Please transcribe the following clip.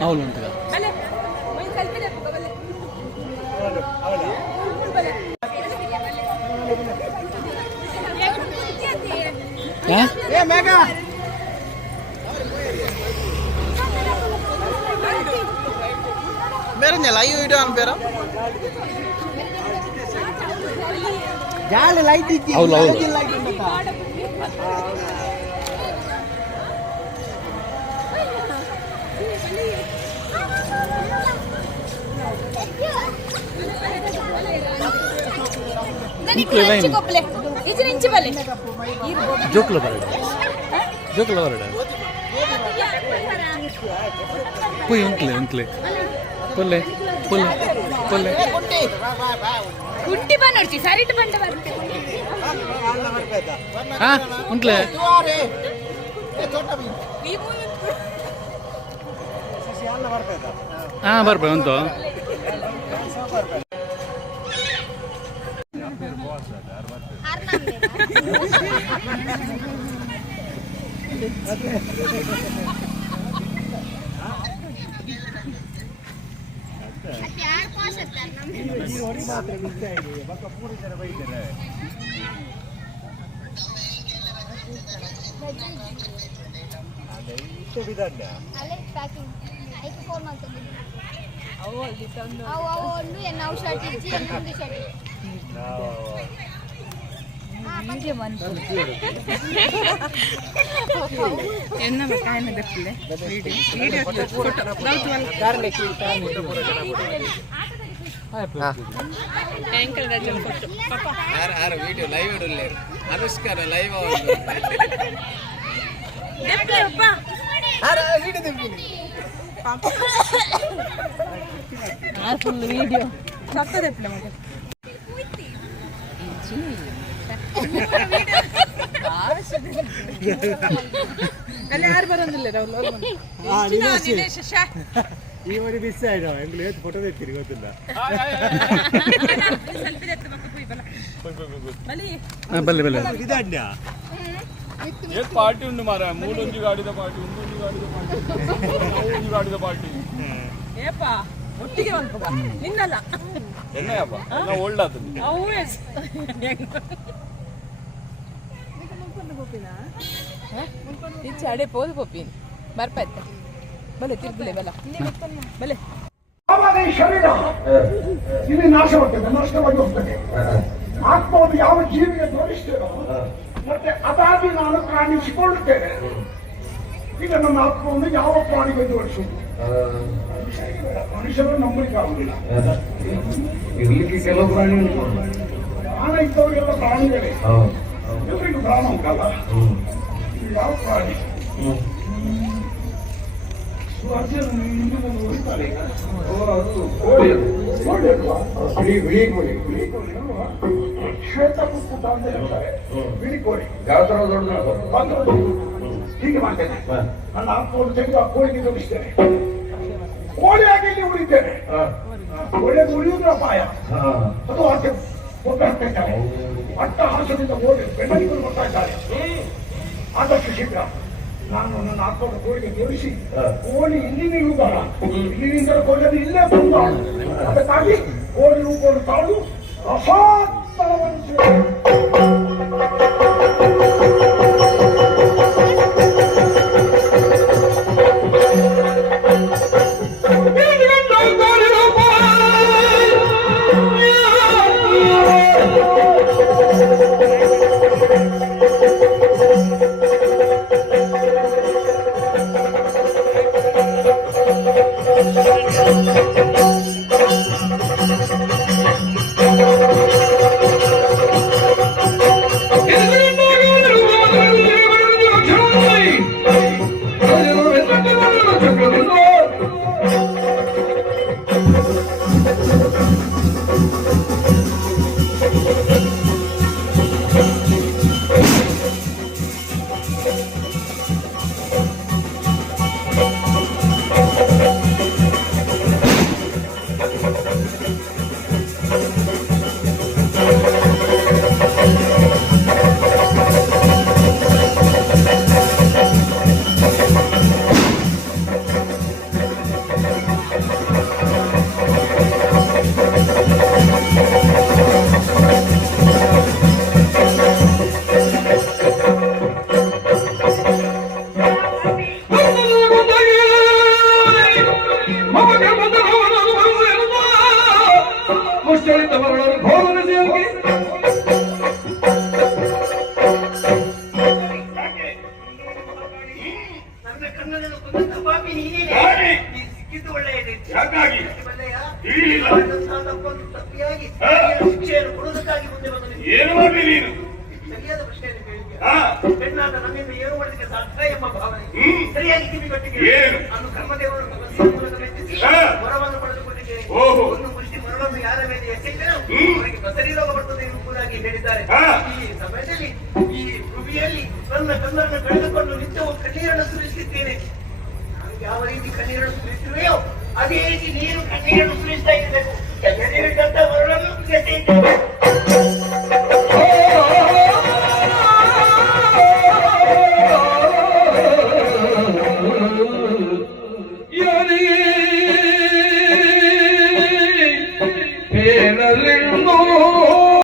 అవును ఉంటుందా मेरे लाइव वीडियो आन पेरा जाल लाइट इच्छी लाइट उंटा ಜೋಕ್ಲ ಬರಡ ಪುಯ್ ಉಂಕ್ಲೆ ಪೊಲ್ಲೆ ಕುಟ್ಟಿ ಬಂದು ಸರಿಟ್ ಬಂಡ ಬರುತ್ತೆ ಹಾ ಉಂಟ್ಲೆ ಹಾ ಬರ್ಬೇ ಉಂಟು वीडियो लाइव अनुष्कार लाइव ಫುಲ್ ವಿಡಿಯೋ ಸತ್ತದೆಪ್ಲೆ ಮತ್ತೆ ಅಲ್ಲಿ ಯಾರು ಬರೋದಿಲ್ಲ ಈ ಮನೆ ಮಿಸ್ ಆಯ್ತು ಎಂಗ್ಳು ಏತ್ ಫೋಟೋ ತೆಗ್ತೀರಿ ಗೊತ್ತಿಲ್ಲ ಬಲ್ಲೆ ಇದನ್ಯ एक पार्टी उंड मारा मूलुंजी गाड़ीದ ಪಾರ್ಟಿ ಉಂಡುಂಜಿ ಗಾಡಿದ ಪಾರ್ಟಿ ಏಪಾ ಒಟ್ಟಿಗೆ ಬಂದ್ಪಗ ನಿನ್ನಲ್ಲ ಎನ್ನಯಪ್ಪ ನಾ ಓಲ್ಡ್ ಆತನಿ ಆಲ್ವೇಸ್ ಇಚ್ಚ ಅಡೆ ಪೋದು ಪೋಪಿನ್ ಬರ್ಪತ್ತೆ ಬಲೆ ತಿರ್ಗಲೆ ಬಲೆ ಆವಾಗ ಈ ಶರೀರ ಇದು ನಾಶವಾಗ್ತದೆ ನಷ್ಟವಾಗಿ ಹೋಗ್ತದೆ ಆತ್ಮವನ್ನು ಯಾವ ಜೀವಿಗೆ ತೋರಿಸ್ತೇನೋ ಮತ್ತೆ ಅದಾಗಿ ನಾನು ಕಾಣಿಸಿಕೊಳ್ಳುತ್ತೇನೆ ಈಗ ನನ್ನ ಆತ್ಮವನ್ನು ಯಾವ ಪ್ರಾಣಿಗೆ ತೋರಿಸುವುದು ಮನುಷ್ಯರು ನಂಬಲಿಕ್ಕೆ ಆಗುದಿಲ್ಲ ಇರ್ಲಿಕ್ಕೆ ಕೆಲವು ಪ್ರಾಣಿ ಪ್ರಾಣ ಇದ್ದವರಿಗೆಲ್ಲ ಪ್ರಾಣಿಗಳೇ ಎಲ್ರಿಗೂ ಪ್ರಾಣ ಉಂಟಲ್ಲ ಯಾವ ಪ್ರಾಣಿ ಹೊಡಿತಾರೆ ಈಗ ಬಿಳಿ ಕೋಳಿ ಶ್ವೇತ ಕುಕ್ಕುಟ ಅಂತ ಹೇಳ್ತಾರೆ ಬಿಳಿ ಕೋಳಿ ಯಾವ ತರ ದೊಡ್ಡ ಹೀಗೆ ಮಾಡ್ತೇನೆ ನನ್ನ ಆತ್ಮವನ್ನು ತೆಗೆದು ಆ ಕೋಳಿಗೆ ತೋರಿಸ್ತೇನೆ ಕೋಳಿಯಾಗಿ ಇಲ್ಲಿ ಉಳಿತೇನೆ ಒಳ್ಳೆದು ಉಳಿಯುವುದ್ರ ಅಪಾಯ ಅದು ಆಚೆ ಒಟ್ಟಾಗ್ತಿದ್ದಾರೆ ಅಟ್ಟಹಾಸದಿಂದ ಓಡಿ ಬೆಂಬಲಿಗರು ಬರ್ತಾ ಇದ್ದಾರೆ ಆದಷ್ಟು ಶೀಘ್ರ ನಾನು ನನ್ನ ಆತ್ಮವನ್ನು ಕೋಳಿಗೆ ತೋರಿಸಿ ಕೋಳಿ ಇಲ್ಲಿ ನಿಲ್ಲುವುದಲ್ಲ ಇಲ್ಲಿನಿಂದ ಕೋಳಿಯನ್ನು ಇಲ್ಲೇ ಬಂದ ಅದಕ್ಕಾಗಿ ಕೋಳಿ ರೂಪವನ್ನು ತಾಳು ರಸಾತ್ತರವನ್ನು ಶಿಕ್ಷೆಯನ್ನು ಕೊಡುವುದಕ್ಕಾಗಿ ಮುಂದೆ ಬಂದ ಏನು ಮಾಡಿ ನೀನು ಸರಿಯಾದ ಪ್ರಶ್ನೆಯನ್ನು ಕೇಳಿದ್ಯಾ? ಹೆಣ್ಣಾದ ನನ್ನಿಂದ ಏನು ಮಾಡಲಿಕ್ಕೆ ಸಾಧ್ಯ ಎಂಬ ಭಾವನೆ ಸರಿಯಾಗಿ ಕಿವಿಗಟ್ಟಿಗೆ ಏನು? ನಾನು ಕರ್ಮದೇವರು ಮೂಲಕ ಮೆಚ್ಚಿಸಿ ವರವನ್ನು ಪಡೆದುಕೊಂಡಿದ್ದೇನೆ. ಒಂದು ಮುಷ್ಟಿ ಮರಳನ್ನು ಯಾರ ಮೇಲೆ ಎಸೆದರೆ ಅವರಿಗೆ ಬಸರಿ ರೋಗ ಬರ್ತದೆ ಎಂಬುದಾಗಿ ಹೇಳಿದ್ದಾರೆ. ಈ ಸಮಯದಲ್ಲಿ ಈ ಭೂಮಿಯಲ್ಲಿ ನನ್ನ ಕಣ್ಣನ್ನು ಕಳೆದುಕೊಂಡು ನಿತ್ಯವೂ ಕಣ್ಣೀರನ್ನು ಸುರಿಸುತ್ತೇನೆ. ನಾನು ಯಾವ ರೀತಿ ಕಣ್ಣೀರನ್ನು ಸುರಿಸುವೆಯೋ ಅದೇ ರೀತಿ ನೀರು ಕಣ್ಣೀರನ್ನು